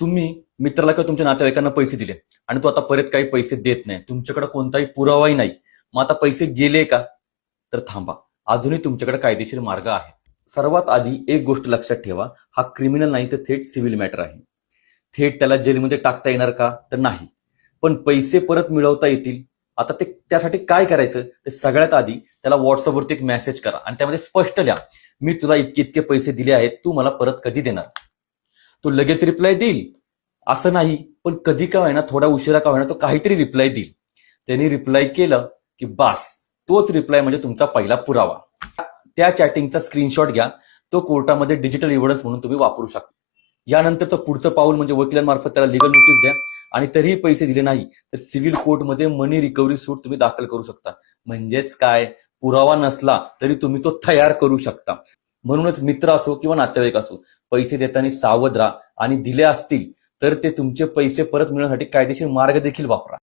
तुम्ही मित्राला किंवा तुमच्या नातेवाईकांना पैसे दिले आणि तो आता परत काही पैसे देत नाही, तुमच्याकडे कोणताही पुरावाही नाही, मग आता पैसे गेले का? तर थांबा, अजूनही तुमच्याकडे कायदेशीर मार्ग आहे. सर्वात आधी एक गोष्ट लक्षात ठेवा, हा क्रिमिनल नाही तर थेट सिव्हिल मॅटर आहे. थेट त्याला जेलमध्ये टाकता येणार का? तर नाही. पण पैसे परत मिळवता येतील. आता ते त्यासाठी काय करायचं? ते सगळ्यात आधी त्याला व्हॉट्सअपवरती एक मेसेज करा आणि त्यामध्ये स्पष्ट लिहा, मी तुला इतके इतके पैसे दिले आहेत, तू मला परत कधी देणार? तो लगेच रिप्लाय देईल असं नाही, पण कधी का होईना, थोडा उशिरा का होईना, तो काहीतरी रिप्लाय देईल. त्यांनी रिप्लाय केलं की बास, तोच रिप्लाय म्हणजे तुमचा पहिला पुरावा. त्या चॅटिंगचा स्क्रीनशॉट घ्या, तो कोर्टामध्ये डिजिटल एव्हिडन्स म्हणून तुम्ही वापरू शकता. यानंतरचं पुढचं पाऊल म्हणजे वकिलांमार्फत त्याला लीगल नोटीस द्या आणि तरीही पैसे दिले नाही तर सिव्हिल कोर्टमध्ये मनी रिकव्हरी सूट तुम्ही दाखल करू शकता. म्हणजेच काय, पुरावा नसला तरी तुम्ही तो तयार करू शकता. म्हणूनच मित्र असो किंवा नातेवाईक असो, पैसे देताना सावध राहा आणि दिले असतील तर ते तुमचे पैसे परत मिळवण्यासाठी कायदेशीर मार्ग देखील वापरा.